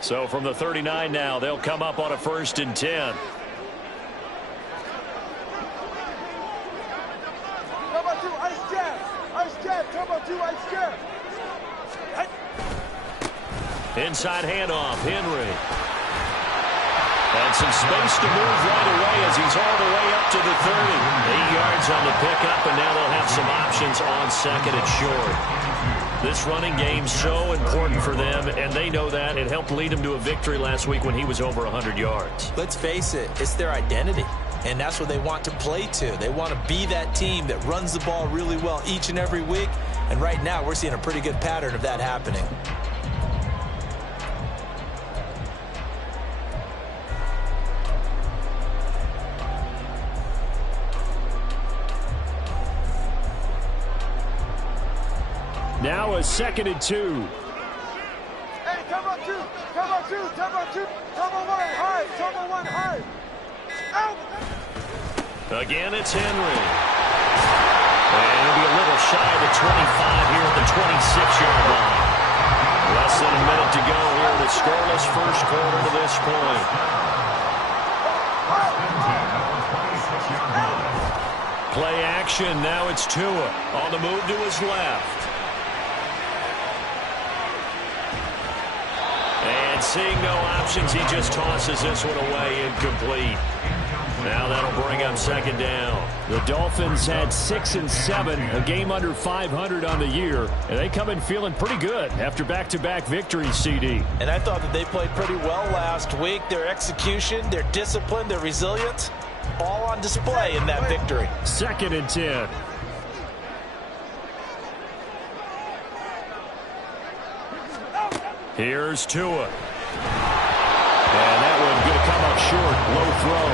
So from the 39 now, they'll come up on a 1st and 10. Inside handoff, Henry. And some space to move right away as he's all the way up to the 30. 8 yards on the pickup, and now they'll have some options on 2nd and short. This running game's so important for them, and they know that. It helped lead them to a victory last week when he was over 100 yards. Let's face it, it's their identity, and that's what they want to play to. They want to be that team that runs the ball really well each and every week, and right now we're seeing a pretty good pattern of that happening. Now a 2nd and 2. Hey, come on 1, high. Out. Again, it's Henry. And it'll be a little shy of the 25 here at the 26-yard line. Less than a minute to go here in the scoreless first quarter to this point. Play action. Now it's Tua on the move to his left. And seeing no options, he just tosses this one away, incomplete. Now that'll bring up 2nd down. The Dolphins had 6 and 7, a game under 500 on the year, and they come in feeling pretty good after back-to-back victories, CD. And I thought that they played pretty well last week. Their execution, their discipline, their resilience, all on display in that victory. 2nd and 10. Here's Tua. And that one going to come up short. Low throw.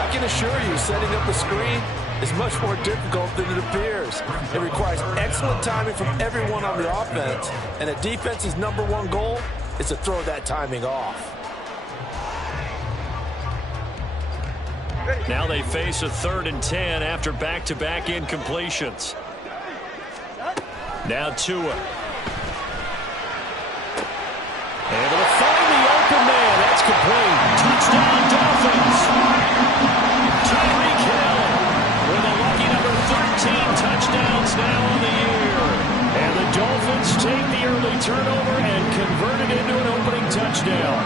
I can assure you, setting up a screen is much more difficult than it appears. It requires excellent timing from everyone on the offense, and a defense's #1 goal is to throw that timing off. Now they face a 3rd and 10 after back-to-back incompletions. Now Tua. Able to find the open man. That's complete. Touchdown, Dolphins. Tyreek Hill with a lucky number 13 touchdowns now on the year. And the Dolphins take the early turnover and convert it into an opening touchdown.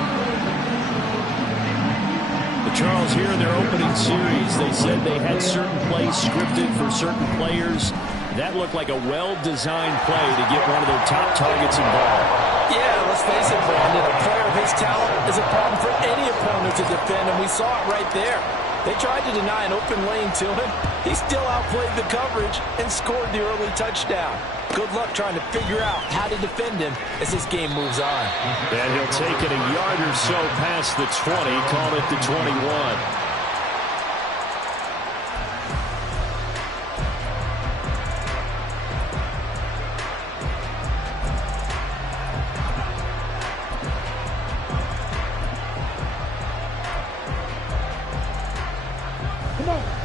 But Charles, here in their opening series, they said they had certain plays scripted for certain players. That looked like a well-designed play to get one of their top targets involved. Yeah, let's face it, Brandon, a player of his talent is a problem for any opponent to defend, and we saw it right there. They tried to deny an open lane to him. He still outplayed the coverage and scored the early touchdown. Good luck trying to figure out how to defend him as this game moves on. And he'll take it a yard or so past the 20, call it the 21.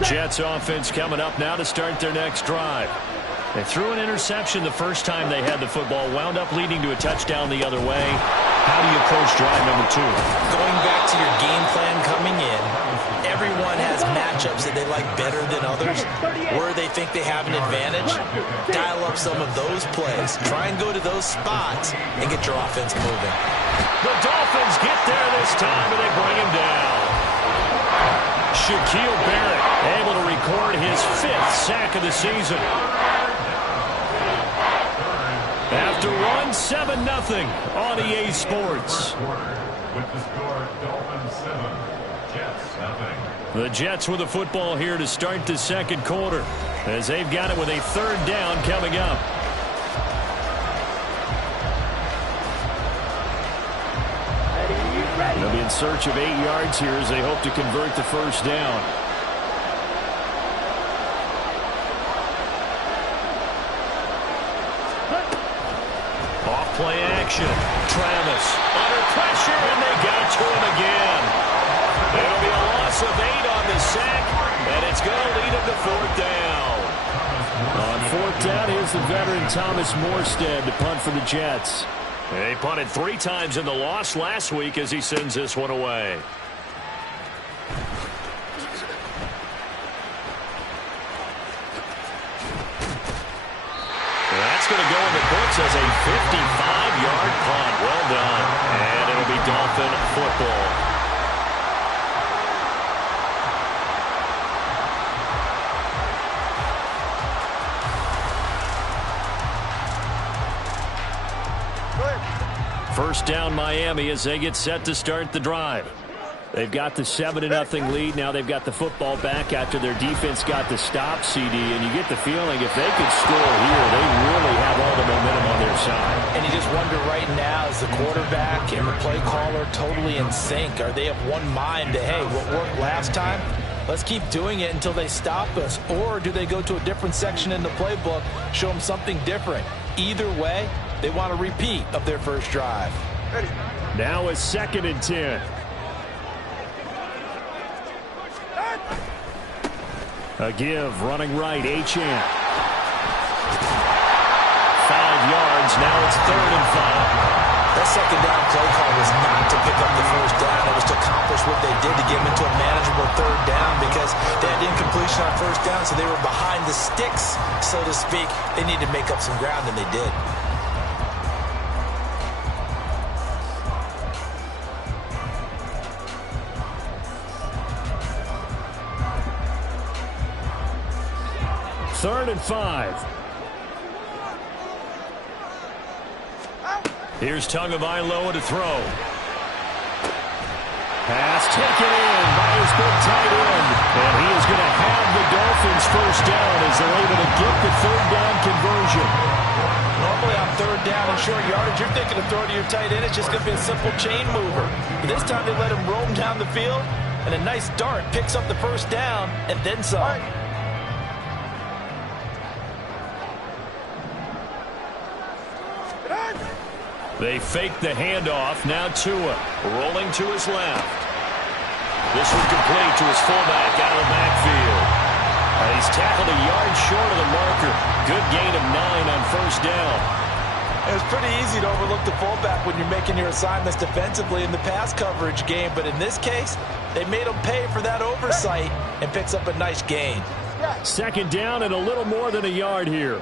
Jets offense coming up now to start their next drive. They threw an interception the first time they had the football, wound up leading to a touchdown the other way. How do you approach drive number 2? Going back to your game plan coming in, everyone has matchups that they like better than others, where they think they have an advantage. Dial up some of those plays. Try and go to those spots and get your offense moving. The Dolphins get there this time, and they bring him down. Shaquille Barrett able to record his 5th sack of the season. After one, 7-0 on EA Sports. The Jets with the football here to start the second quarter, as they've got it with a 3rd down coming up. They'll be in search of 8 yards here as they hope to convert the first down. Off play action. Travis under pressure, and they got to him again. It'll be a loss of 8 on the sack, and it's going to lead him to 4th down. On 4th down, here's the veteran Thomas Morstead to punt for the Jets. They punted 3 times in the loss last week as he sends this one away. That's going to go in the books as a 55-yard punt. Well done. And it'll be Dolphin football. First down Miami as they get set to start the drive. They've got the 7-0 lead. Now they've got the football back after their defense got the stop, CD. And you get the feeling if they could score here, they really have all the momentum on their side. And you just wonder right now, is the quarterback and the play caller totally in sync? Are they of one mind to, hey, what worked last time? Let's keep doing it until they stop us. Or do they go to a different section in the playbook, show them something different? Either way, they want a repeat of their first drive. Now a 2nd and 10. A give, running right, Achane. 5 yards, now it's 3rd and 5. That second down play call was not to pick up the first down. It was to accomplish what they did to get them into a manageable 3rd down because they had incompletion on 1st down, so they were behind the sticks, so to speak. They needed to make up some ground, and they did. Third and 5. Here's Tagovailoa to throw. Pass taken in by his big tight end. And he is going to have the Dolphins first down as they're able to get the 3rd down conversion. Normally on 3rd down and short yardage, you're thinking of throwing to your tight end. It's just going to be a simple chain mover. But this time they let him roam down the field, and a nice dart picks up the first down and then some. They fake the handoff. Now Tua rolling to his left. This one complete to his fullback out of the backfield. He's tackled a yard short of the marker. Good gain of 9 on 1st down. It's pretty easy to overlook the fullback when you're making your assignments defensively in the pass coverage game. But in this case, they made him pay for that oversight and picks up a nice gain. 2nd down and a little more than a yard here.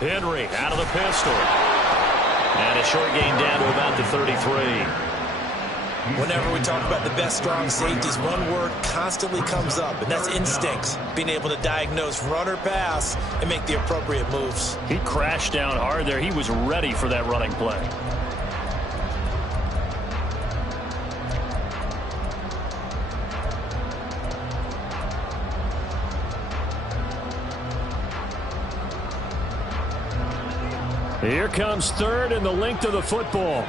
Henry out of the pistol. And a short gain down to about the 33. Whenever we talk about the best strong safeties, one word constantly comes up, and that's instincts. Being able to diagnose run or pass and make the appropriate moves. He crashed down hard there. He was ready for that running play. Here comes 3rd and the length of the football.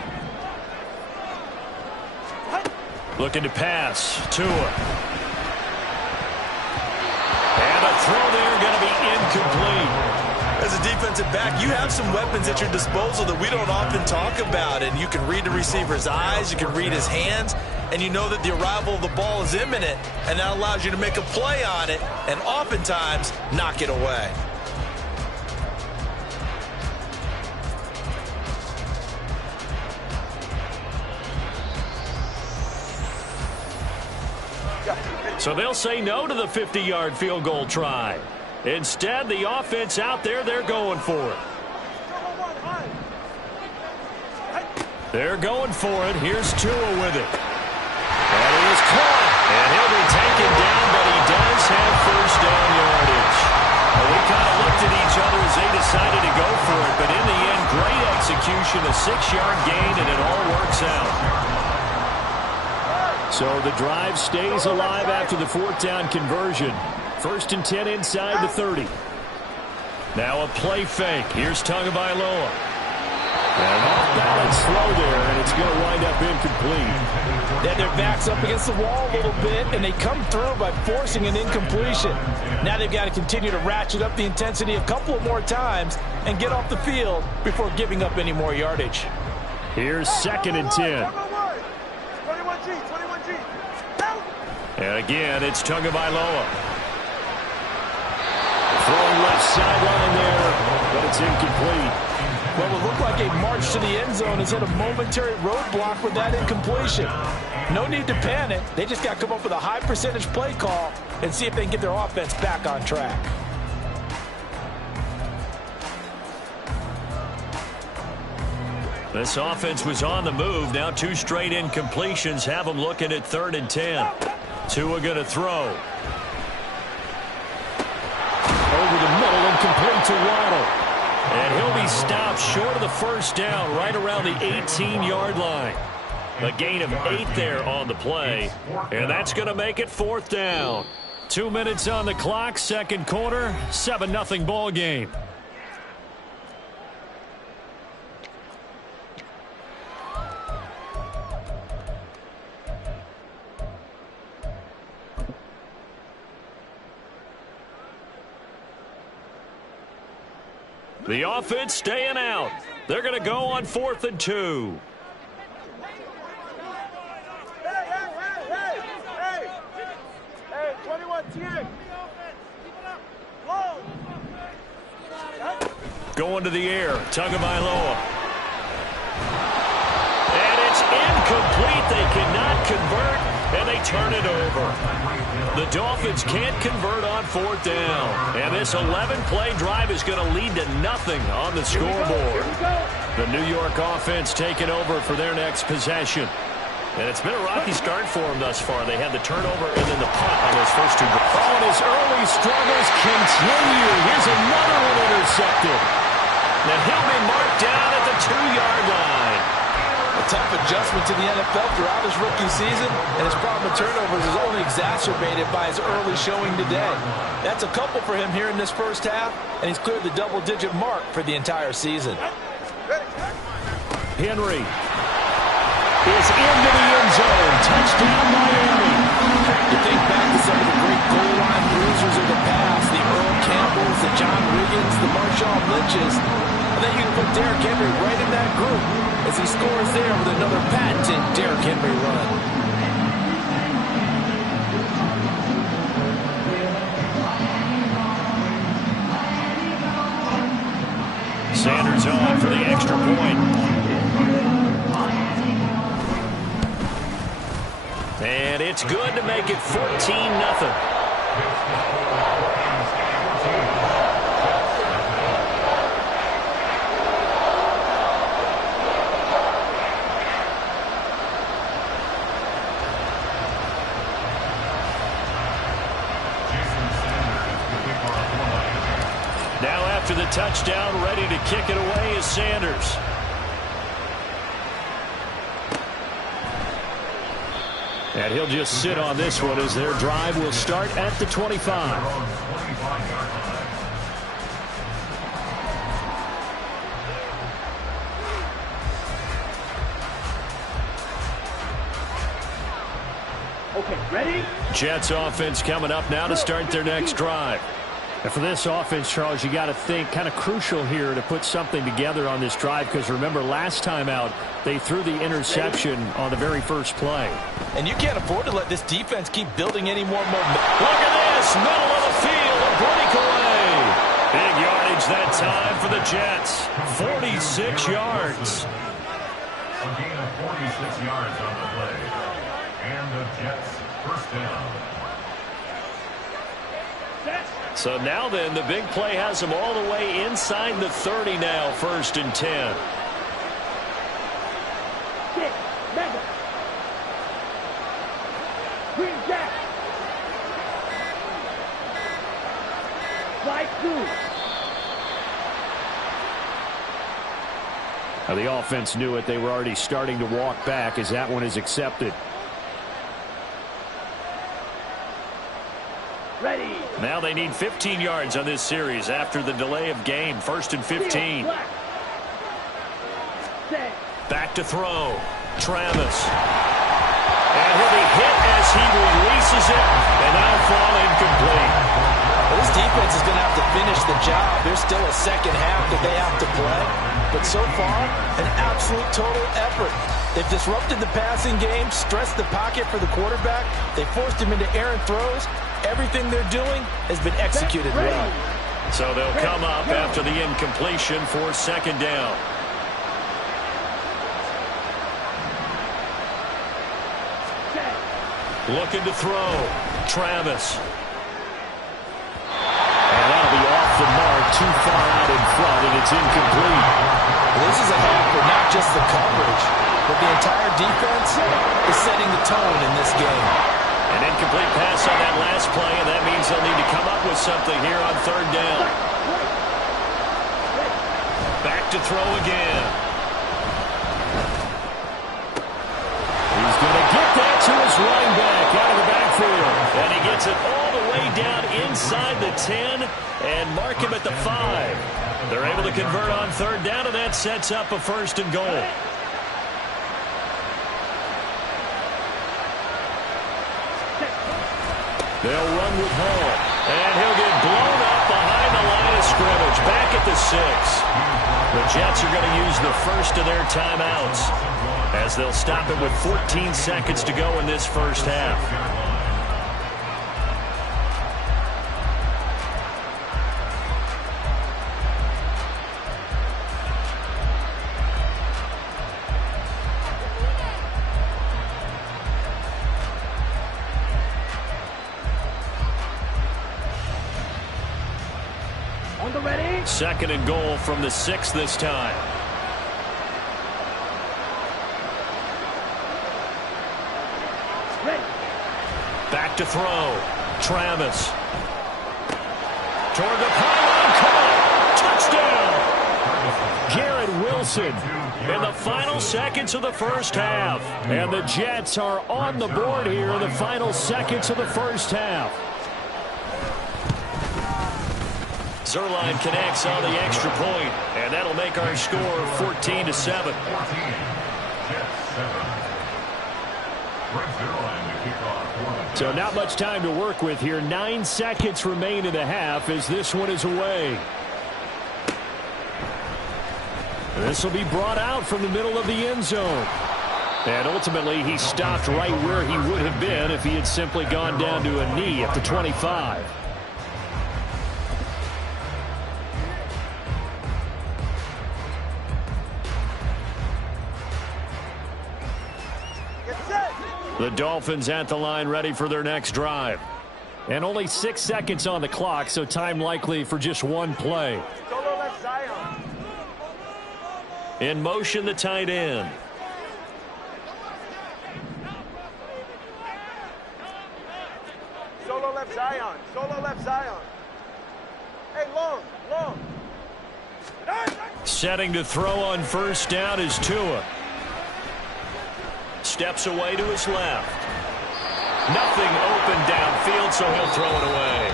Looking to pass. Tua. And a throw there going to be incomplete. As a defensive back, you have some weapons at your disposal that we don't often talk about. And you can read the receiver's eyes, you can read his hands, and you know that the arrival of the ball is imminent. And that allows you to make a play on it and oftentimes knock it away. So they'll say no to the 50-yard field goal try. Instead, the offense out there, they're going for it. They're going for it. Here's Tua with it. And he is caught. And he'll be taken down, but he does have first down yardage. Well, we kind of looked at each other as they decided to go for it. But in the end, great execution, a 6-yard gain, and it all works out. So the drive stays alive after the 4th down conversion. 1st and 10 inside the 30. Now a play fake. Here's Tagovailoa. An off-balance throw there, and it's going to wind up incomplete. Then their back's up against the wall a little bit, and they come through by forcing an incompletion. Now they've got to continue to ratchet up the intensity a couple of more times and get off the field before giving up any more yardage. Here's 2nd and 10. And again, it's Tagovailoa. Throwing left sideline there, but it's incomplete. Well, it looked like a march to the end zone has hit a momentary roadblock with that incompletion. No need to panic. They just got to come up with a high percentage play call and see if they can get their offense back on track. This offense was on the move. Now 2 straight incompletions have them looking at 3rd and 10. Tua going to throw. Over the middle and complete to Waddle. And he'll be stopped short of the first down right around the 18-yard line. A gain of 8 there on the play. And that's going to make it 4th down. 2 minutes on the clock, second quarter, 7-0 ball game. The offense staying out. They're going to go on 4th and 2. Hey, 21, TM. Low. Going to the air, Tagovailoa. And it's incomplete. They cannot convert, and they turn it over. The Dolphins can't convert on 4th down. And this 11-play drive is going to lead to nothing on the scoreboard. The New York offense taking over for their next possession. And it's been a rocky start for them thus far. They had the turnover and then the punt on those first 2 drives. Oh, and his early struggles continue. Here's another one intercepted. And he'll be marked down at the 2-yard line. A tough adjustment to the NFL throughout his rookie season, and his problem with turnovers is only exacerbated by his early showing today. That's a couple for him here in this first half, and he's cleared the double-digit mark for the entire season. Henry is into the end zone. Touchdown, Miami. You think back to some of the great goal line bruisers of the past, the Earl Campbells, the John Riggins, the Marshawn Lynches. I think you can put Derrick Henry right in that group as he scores there with another patented Derrick Henry run. Sanders on for the extra point. And it's good to make it 14-0. Now after the touchdown, ready to kick it away is Sanders. And he'll just sit on this one as their drive will start at the 25. Okay, ready? Jets offense coming up now to start their next drive. And for this offense, Charles, you got to think kind of crucial here to put something together on this drive, because remember last time out they threw the interception on the very first play. And you can't afford to let this defense keep building any more momentum. Look at this, middle of the field, a breakaway. Big yardage that time for the Jets, 46 yards. A gain of 46 yards on the play. And the Jets first down. So now then, the big play has them all the way inside the 30 now, 1st and 10. Green Jack. Slide through. Now the offense knew it. They were already starting to walk back as that one is accepted. Ready. Now they need 15 yards on this series after the delay of game. 1st and 15. Back to throw. Travis. And he'll be hit as he releases it, and that'll fall incomplete. Well, this defense is going to have to finish the job. There's still a second half that they have to play. But so far, an absolute total effort. They've disrupted the passing game, stressed the pocket for the quarterback. They forced him into errant throws. Everything they're doing has been executed well. So they'll come up after the incompletion for second down. Looking to throw. Travis. And that'll be off the mark, too far out in front, and it's incomplete. This is a half for not just the coverage, but the entire defense is setting the tone in this game. An incomplete pass on that last play, and that means they'll need to come up with something here on third down. Back to throw again. He's going to get that to his running back out of the backfield. And he gets it all the way down inside the 10 and mark him at the 5. They're able to convert on third down, and that sets up a first and goal. They'll run with Hall, and he'll get blown up behind the line of scrimmage, back at the 6. The Jets are going to use the first of their timeouts as they'll stop it with 14 seconds to go in this first half. Second and goal from the 6 this time. Back to throw. Travis. Toward the pylon. Caught. Touchdown. Garrett Wilson in the final seconds of the first half. And the Jets are on the board here in the final seconds of the first half. Zerline connects on the extra point, and that'll make our score 14-7. So not much time to work with here. 9 seconds remain in the half as this one is away. This will be brought out from the middle of the end zone. And ultimately, he stopped right where he would have been if he had simply gone down to a knee at the 25. The Dolphins at the line ready for their next drive. And only 6 seconds on the clock, so time likely for just one play. In motion, the tight end. Solo left Zion. Solo left Zion. Hey, long. Setting to throw on first down is Tua. Steps away to his left. Nothing open downfield, so he'll throw it away.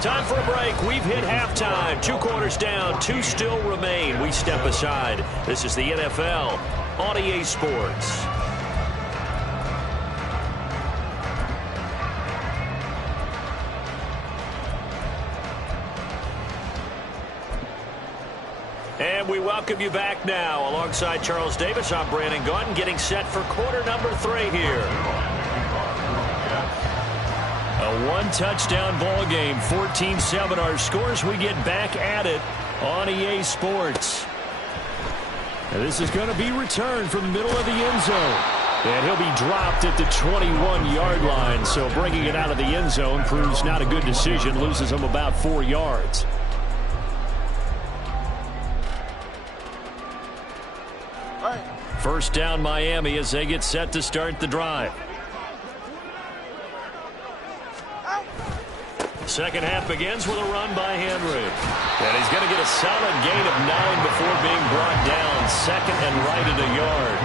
Time for a break. We've hit halftime. 2 quarters down, 2 still remain. We step aside. This is the NFL on EA Sports. And we welcome you back now. Alongside Charles Davis, I'm Brandon Gaudin, getting set for quarter number 3 here. A 1-touchdown ball game, 14-7 our scores. We get back at it on EA Sports. And this is going to be returned from the middle of the end zone. And he'll be dropped at the 21-yard line. So bringing it out of the end zone proves not a good decision. Loses him about 4 yards. First down Miami as they get set to start the drive. Second half begins with a run by Henry. And he's going to get a solid gain of 9 before being brought down. Second and right at a yard.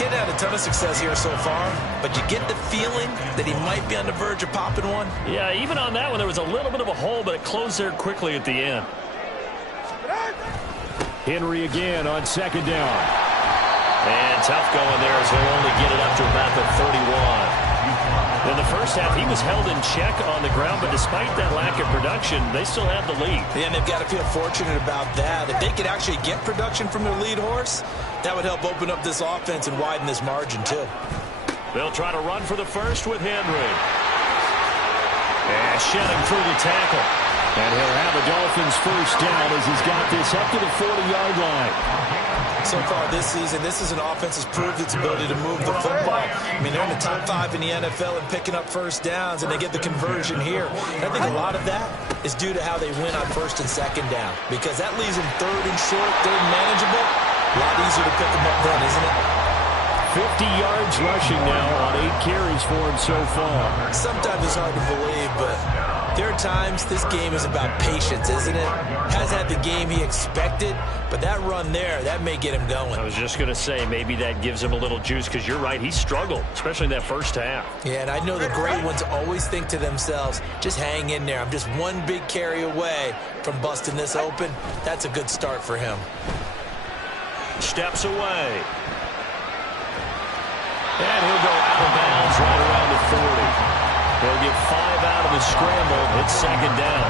Getting had a ton of success here so far, but you get the feeling that he might be on the verge of popping one. Yeah, even on that one, there was a little bit of a hole, but it closed there quickly at the end. Henry again on second down. And tough going there as he'll only get it up to about the 31. In the first half, he was held in check on the ground, but despite that lack of production, they still have the lead. Yeah, and they've got to feel fortunate about that. If they could actually get production from their lead horse, that would help open up this offense and widen this margin, too. They'll try to run for the first with Henry. And shedding through the tackle. And he'll have a Dolphins first down as he's got this up to the 40-yard line. So far this season, this is an offense that's proved its ability to move the football. I mean, they're in the top 5 in the NFL in picking up first downs, and they get the conversion here. And I think a lot of that is due to how they win on first and second down, because that leaves them third and short, third and manageable. A lot easier to pick them up then, isn't it? 50 yards rushing now on 8 carries for him so far. Sometimes it's hard to believe, but there are times this game is about patience, isn't it? Has had the game he expected, but that run there, that may get him going. I was just going to say, maybe that gives him a little juice, because you're right, he struggled, especially in that first half. Yeah, and I know the great ones always think to themselves, just hang in there. I'm just one big carry away from busting this open. That's a good start for him. Steps away. And he'll go out of bounds right around the 40. He'll get 5 out of the scramble. It's second down.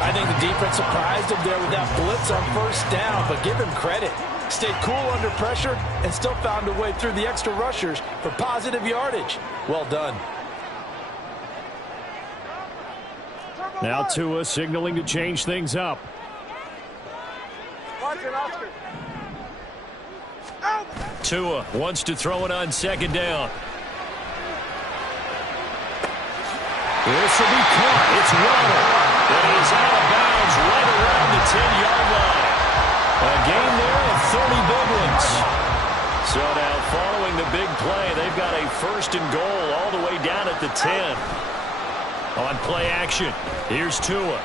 I think the defense surprised him there with that blitz on first down, but give him credit. Stayed cool under pressure and still found a way through the extra rushers for positive yardage. Well done. Now Tua signaling to change things up. Tua wants to throw it on second down. This will be caught. It's Waddle. And he's out of bounds right around the 10-yard line. A gain there of 30 big ones. So now following the big play, they've got a first and goal all the way down at the 10. On play action, here's Tua.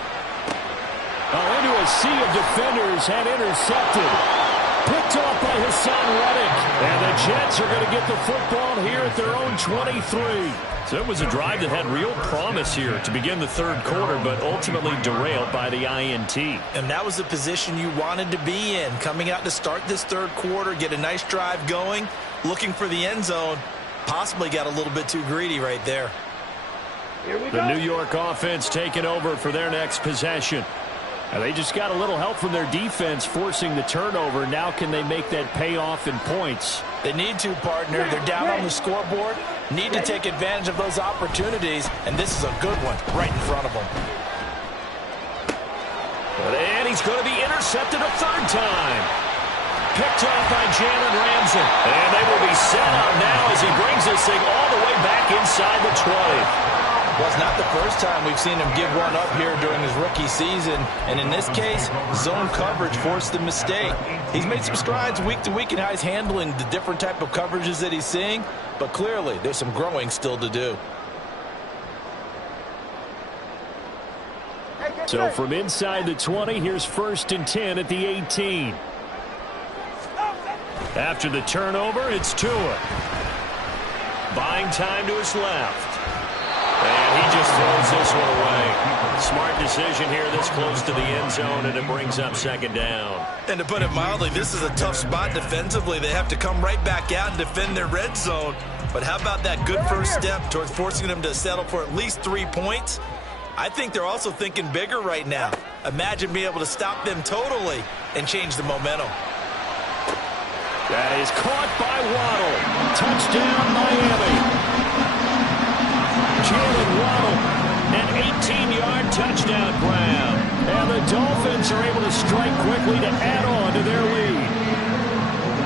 Into a sea of defenders and intercepted. Picked off by Hassan Reddick. And the Jets are going to get the football here at their own 23. So it was a drive that had real promise here to begin the third quarter, but ultimately derailed by the INT. And that was the position you wanted to be in, coming out to start this third quarter, get a nice drive going, looking for the end zone. Possibly got a little bit too greedy right there. The New York offense taking over for their next possession. And they just got a little help from their defense forcing the turnover. Now can they make that pay off in points? They need to, partner. They're down on the scoreboard. Need to take advantage of those opportunities, and this is a good one right in front of them. And he's going to be intercepted a third time. Picked off by Jalen Ramsey. And they will be set up now as he brings this thing all the way back inside the 20. Well, it's not the first time we've seen him give one up here during his rookie season. And in this case, zone coverage forced the mistake. He's made some strides week to week in how he's handling the different type of coverages that he's seeing. But clearly, there's some growing still to do. So from inside the 20, here's first and 10 at the 18. After the turnover, it's Tua. Buying time to his left. And he just throws this one away. Smart decision here this close to the end zone, and it brings up second down. And to put it mildly, this is a tough spot defensively. They have to come right back out and defend their red zone. But how about that good first step towards forcing them to settle for at least 3 points? I think they're also thinking bigger right now. Imagine being able to stop them totally and change the momentum. That is caught by Waddle. Touchdown, Miami. Jalen Waddle, an 18-yard touchdown grab. And the Dolphins are able to strike quickly to add on to their lead.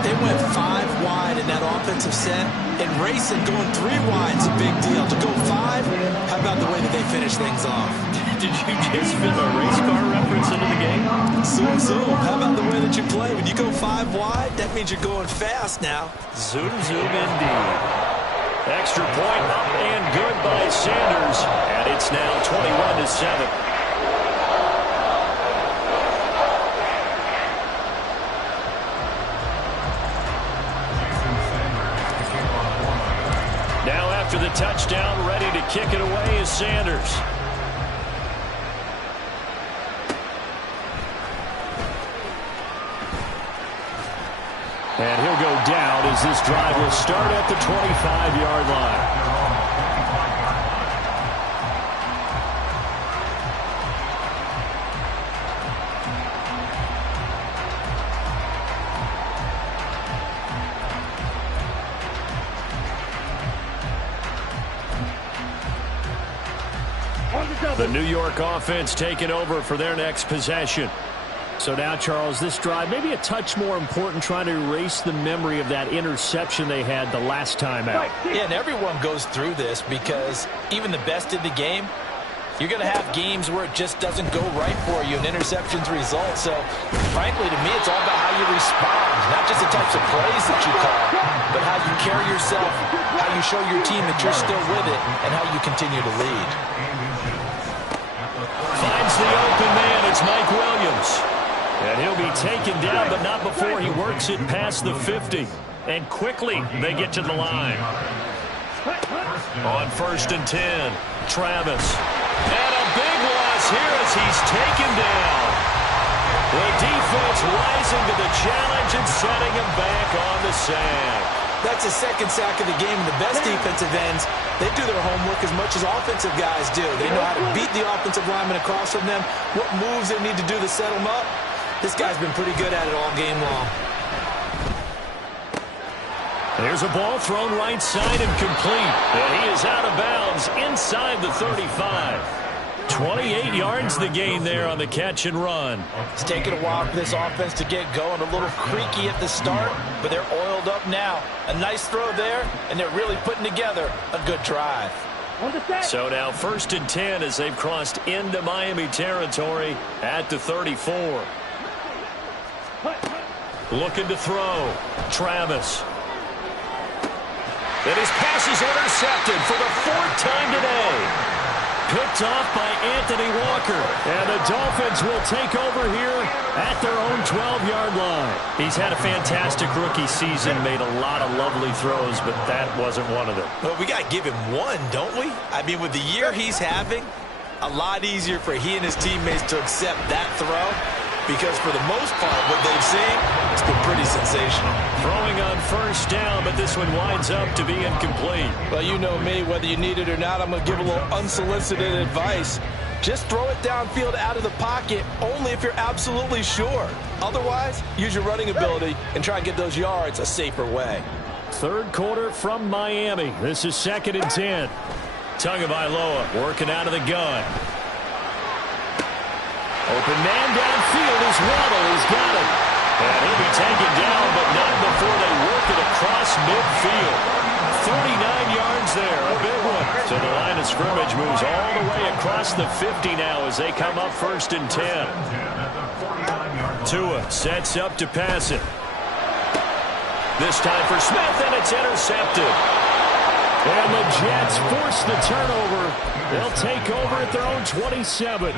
They went 5 wide in that offensive set, and racing going 3 wide is a big deal. To go 5, how about the way that they finish things off? Did you just fit a race car reference into the game? Zoom, zoom. How about the way that you play? When you go 5 wide, that means you're going fast now. Zoom, zoom indeed. Extra point up and good by Sanders. And it's now 21-7. Now after the touchdown, ready to kick it away is Sanders. And he'll go down as this drive will start at the 25-yard line. The New York offense taking over for their next possession. So now, Charles, this drive maybe a touch more important, trying to erase the memory of that interception they had the last time out. Yeah, and everyone goes through this because even the best in the game, you're going to have games where it just doesn't go right for you and interceptions result. So, frankly, to me, it's all about how you respond, not just the types of plays that you call, but how you carry yourself, how you show your team that you're still with it, and how you continue to lead. Finds the open man. It's Mike Williams. And he'll be taken down, but not before he works it past the 50. And quickly, they get to the line. On 1st and 10, Travis. And a big loss here as he's taken down. The defense rising to the challenge and setting him back on the sack. That's the second sack of the game. The best defensive ends, they do their homework as much as offensive guys do. They know how to beat the offensive lineman across from them, what moves they need to do to set them up. This guy's been pretty good at it all game long. There's a ball thrown right side and complete. And he is out of bounds inside the 35. 28 yards the gain there on the catch and run. It's taken a while for this offense to get going. A little creaky at the start, but they're oiled up now. A nice throw there, and they're really putting together a good drive. So now 1st and 10 as they've crossed into Miami territory at the 34. Looking to throw. Travis. And his pass is intercepted for the 4th time today. Picked off by Anthony Walker. And the Dolphins will take over here at their own 12-yard line. He's had a fantastic rookie season, made a lot of lovely throws, but that wasn't one of them. Well, we got to give him one, don't we? I mean, with the year he's having, a lot easier for he and his teammates to accept that throw. Because for the most part, what they've seen, it's been pretty sensational. Throwing on 1st down, but this one winds up to be incomplete. Well, you know me, whether you need it or not, I'm going to give a little unsolicited advice. Just throw it downfield out of the pocket only if you're absolutely sure. Otherwise, use your running ability and try and get those yards a safer way. 3rd quarter from Miami. This is 2nd and 10. Tagovailoa working out of the gun. Open man downfield is Waddle. He's got it. And he'll be taken down, but not before they work it across midfield. 39 yards there, a big one. So the line of scrimmage moves all the way across the 50 now as they come up 1st and 10. Tua sets up to pass it. This time for Smith, and it's intercepted. And the Jets force the turnover. They'll take over at their own 27.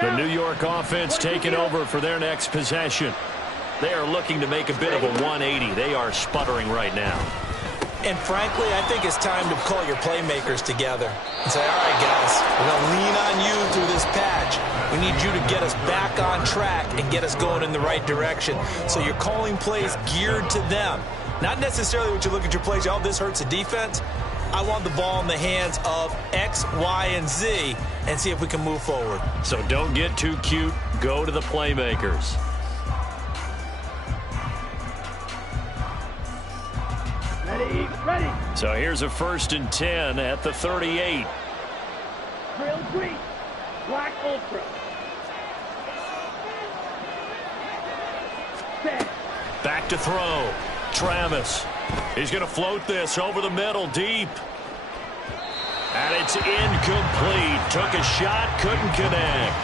The New York offense taking over for their next possession. They are looking to make a bit of a 180. They are sputtering right now. And frankly, I think it's time to call your playmakers together and say, all right, guys, we're going to lean on you through this patch. We need you to get us back on track and get us going in the right direction. So you're calling plays geared to them. Not necessarily what you look at your plays, oh, this hurts the defense. I want the ball in the hands of X, Y, and Z and see if we can move forward. So don't get too cute. Go to the playmakers. Ready. So here's a 1st and 10 at the 38. Drill green. Black ultra. Set. Back to throw. Travis. He's going to float this over the middle deep. And it's incomplete. Took a shot, couldn't connect.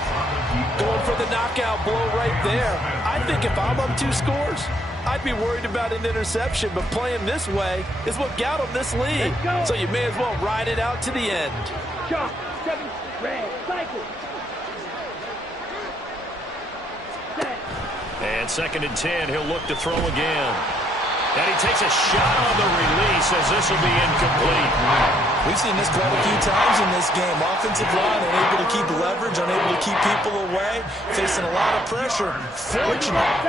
Going for the knockout blow right there. I think if I'm up 2 scores, I'd be worried about an interception, but playing this way is what got him this lead. So you may as well ride it out to the end. Jump. 7. Red. Cycle. Set. And 2nd and 10, he'll look to throw again. And he takes a shot on the release as this will be incomplete. We've seen this quite a few times in this game. Offensive line unable to keep leverage, unable to keep people away, facing a lot of pressure.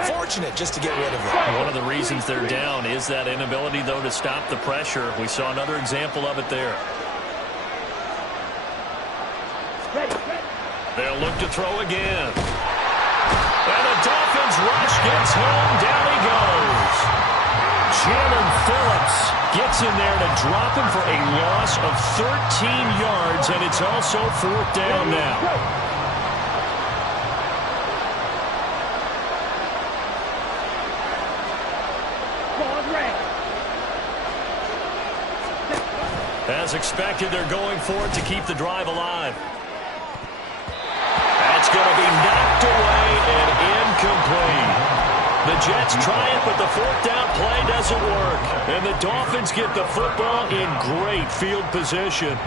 Fortunate just to get rid of it. One of the reasons they're down is that inability, though, to stop the pressure. We saw another example of it there. Ready. They'll look to throw again. And the Dolphins rush gets home. Down he goes. Jalen Phillips gets in there to drop him for a loss of 13 yards, and it's also 4th down now. As expected, they're going for it to keep the drive alive. That's going to be knocked away and incomplete. The Jets try it, but the 4th down play doesn't work. And the Dolphins get the football in great field position.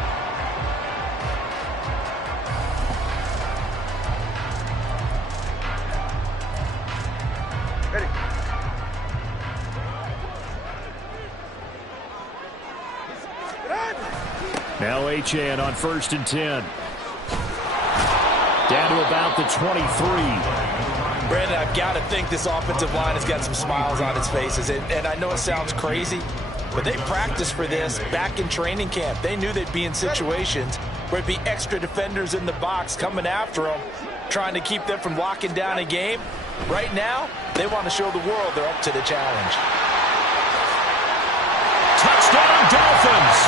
Ready. Now Achane on 1st and 10. Down to about the 23. Brandon, I've got to think this offensive line has got some smiles on its faces. And I know it sounds crazy, but they practiced for this back in training camp. They knew they'd be in situations where it'd be extra defenders in the box coming after them, trying to keep them from locking down a game. Right now, they want to show the world they're up to the challenge. Touchdown, Dolphins!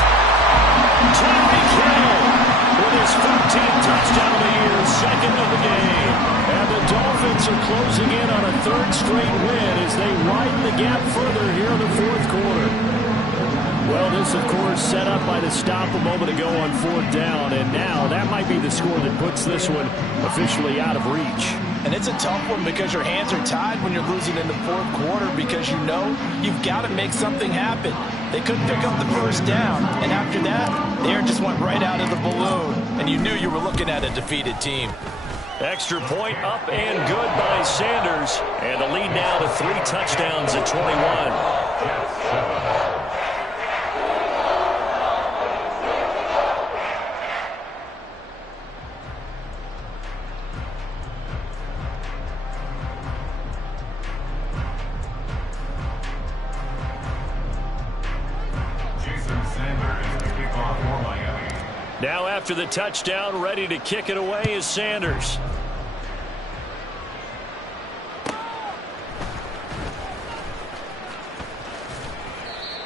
Tyreek Hill with his 14th touchdown of the year, 2nd of the game. And the Dolphins are closing in on a 3rd straight win as they widen the gap further here in the 4th quarter. Well, this, of course, set up by the stop a moment ago on 4th down, and now that might be the score that puts this one officially out of reach. And it's a tough one because your hands are tied when you're losing in the 4th quarter because you know you've got to make something happen. They couldn't pick up the 1st down, and after that, the air just went right out of the balloon, and you knew you were looking at a defeated team. Extra point up and good by Sanders, and the lead now to 3 touchdowns at 21. Now after the touchdown, ready to kick it away is Sanders.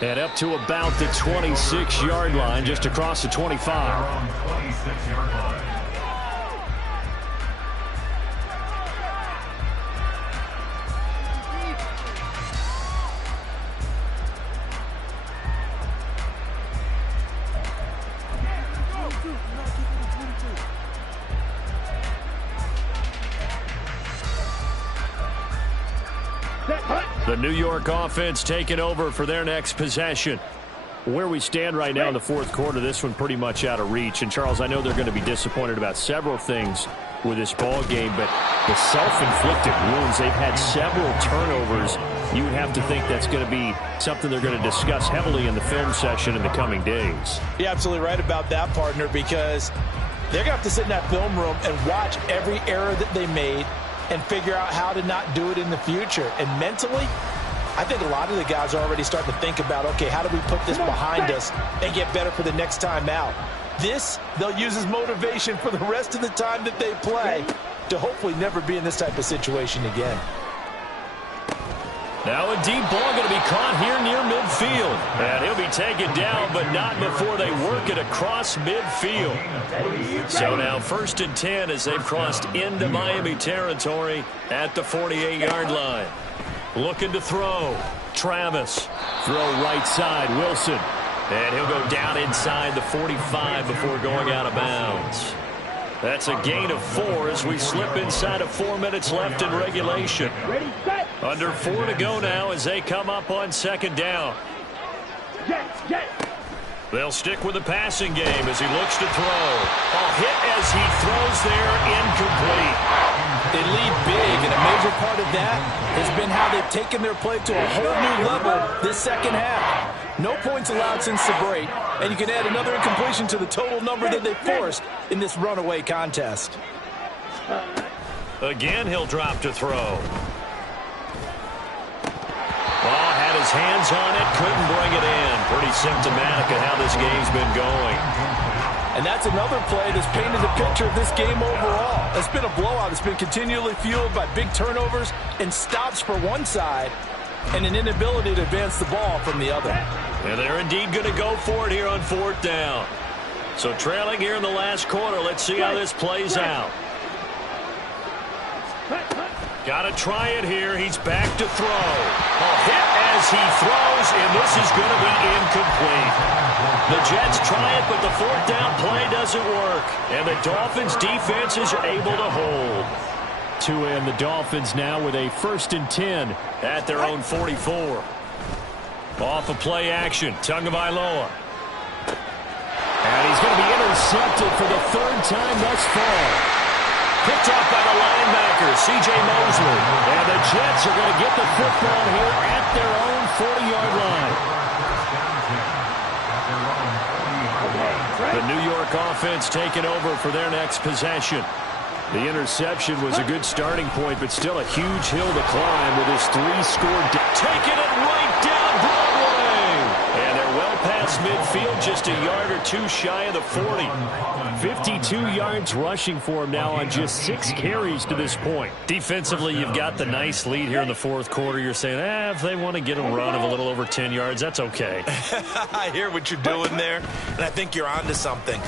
And up to about the 26-yard line, just across the 25. The New York offense taking over for their next possession. Where we stand right now in the 4th quarter, this one pretty much out of reach. And, Charles, I know they're going to be disappointed about several things with this ball game, but the self-inflicted wounds, they've had several turnovers. You would have to think that's going to be something they're going to discuss heavily in the film session in the coming days. You're absolutely right about that, partner, because they're going to have to sit in that film room and watch every error that they made and figure out how to not do it in the future. And mentally, I think a lot of the guys are already starting to think about, okay, how do we put this behind us and get better for the next time out? This, they'll use as motivation for the rest of the time that they play to hopefully never be in this type of situation again. Now a deep ball going to be caught here near midfield. And he'll be taken down, but not before they work it across midfield. So now 1st and 10 as they've crossed into Miami territory at the 48-yard line. Looking to throw. Travis. Throw right side. Wilson. And he'll go down inside the 45 before going out of bounds. That's a gain of 4 as we slip inside of 4 minutes left in regulation. Under 4 to go now as they come up on 2nd down. They'll stick with the passing game as he looks to throw. A hit as he throws there, incomplete. They lead big, and a major part of that has been how they've taken their play to a whole new level this second half. No points allowed since the break, and you can add another incompletion to the total number that they forced in this runaway contest. Again, he'll drop to throw. Ball had his hands on it, couldn't bring it in. Pretty symptomatic of how this game's been going. And that's another play that's painted a picture of this game overall. It's been a blowout. It's been continually fueled by big turnovers and stops for one side. and an inability to advance the ball from the other. And they're indeed going to go for it here on 4th down. So trailing here in the last quarter. Let's see how this plays out. Got to try it here. He's back to throw. A hit as he throws, and this is going to be incomplete. The Jets try it, but the 4th down play doesn't work. And the Dolphins' defense is able to hold. And the Dolphins now with a 1st and 10 at their own 44. Off of play action, Tagovailoa. And he's going to be intercepted for the 3rd time thus far. Picked up by the linebacker, C.J. Mosley. And the Jets are going to get the football here at their own 40-yard line. The New York offense taking over for their next possession. The interception was a good starting point, but still a huge hill to climb with his 3-score. Taking it right down Broadway. And they're well past midfield, just a yard or two shy of the 40. 52 yards rushing for him now on just 6 carries to this point. Defensively, you've got the nice lead here in the 4th quarter. You're saying, if they want to get a run of a little over 10 yards, that's okay. I hear what you're doing there, and I think you're onto something.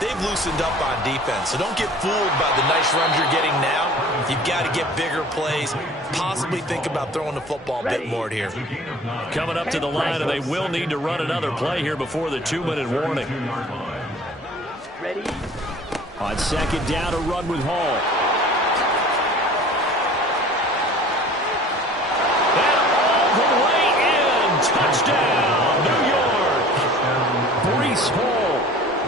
They've loosened up on defense, so don't get fooled by the nice runs you're getting now. You've got to get bigger plays, possibly think about throwing the football a bit more here. Coming up to the line, and they will need to run another play here before the 2-minute warning. Ready? On 2nd down, a run with Hall. And all the way in. Touchdown, New York. Breece Hall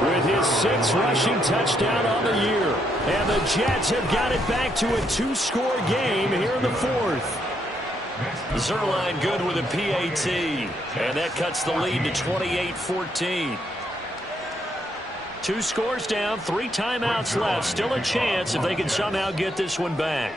with his 6th rushing touchdown on the year. And the Jets have got it back to a 2-score game here in the 4th. Zerline good with a PAT. And that cuts the lead to 28-14. 2 scores down, 3 timeouts left. Still a chance if they can somehow get this one back.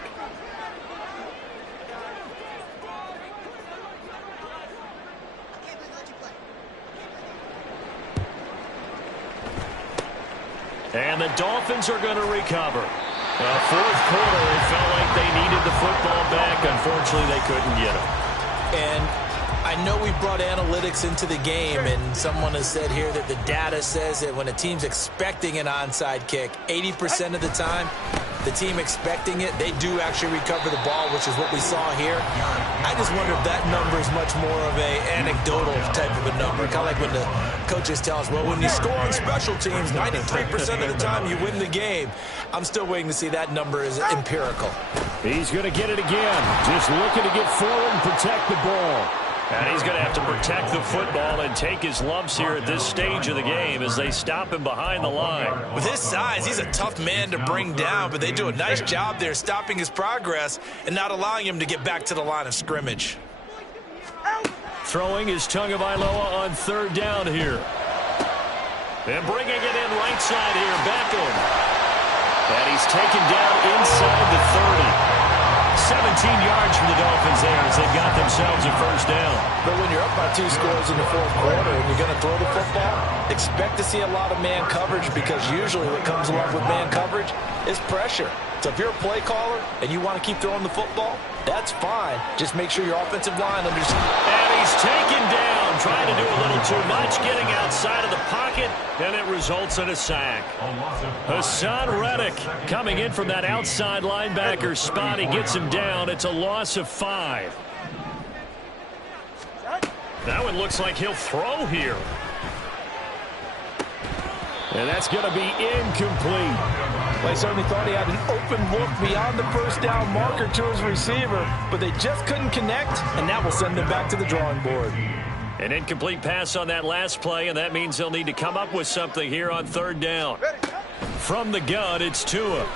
And the Dolphins are going to recover. 4th quarter, it felt like they needed the football back. Unfortunately, they couldn't get it. And I know we brought analytics into the game, and someone has said here that the data says that when a team's expecting an onside kick, 80% of the time, the team expecting it, they do actually recover the ball, which is what we saw here. I just wonder if that number is much more of a anecdotal type of a number. Kind of like when the coaches tell us, well, when you score on special teams, 93% of the time you win the game. I'm still waiting to see that number is empirical. He's going to get it again. Just looking to get forward and protect the ball. And he's going to have to protect the football and take his lumps here at this stage of the game as they stop him behind the line. With his size, he's a tough man to bring down, but they do a nice job there stopping his progress and not allowing him to get back to the line of scrimmage. Throwing is Tagovailoa on 3rd down here. And bringing it in right side here, Beckham. And he's taken down inside the 30. 17 yards from the Dolphins there as they got themselves a 1st down. But when you're up by 2 scores in the 4th quarter and you're going to throw the football, expect to see a lot of man coverage, because usually what comes along with man coverage is pressure. So if you're a play caller and you want to keep throwing the football, that's fine. Just make sure your offensive line understands. And he's taken down, trying to do a little too much, getting outside of the pocket, and it results in a sack. Hassan Reddick coming in from that outside linebacker spot. He gets him down. It's a loss of 5. Now it looks like he'll throw here. And that's going to be incomplete. Well, he certainly thought he had an open look beyond the 1st down marker to his receiver, but they just couldn't connect, and that will send them back to the drawing board. An incomplete pass on that last play, and that means they'll need to come up with something here on 3rd down. From the gun, it's Tua.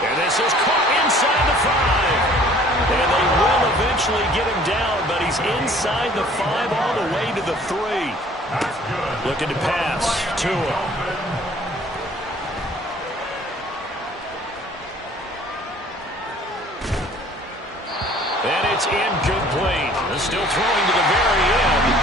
And this is caught inside the 5. And they will eventually get him down, but he's inside the 5 all the way to the 3. Looking to pass. Tua. And it's incomplete. Still throwing to the very end.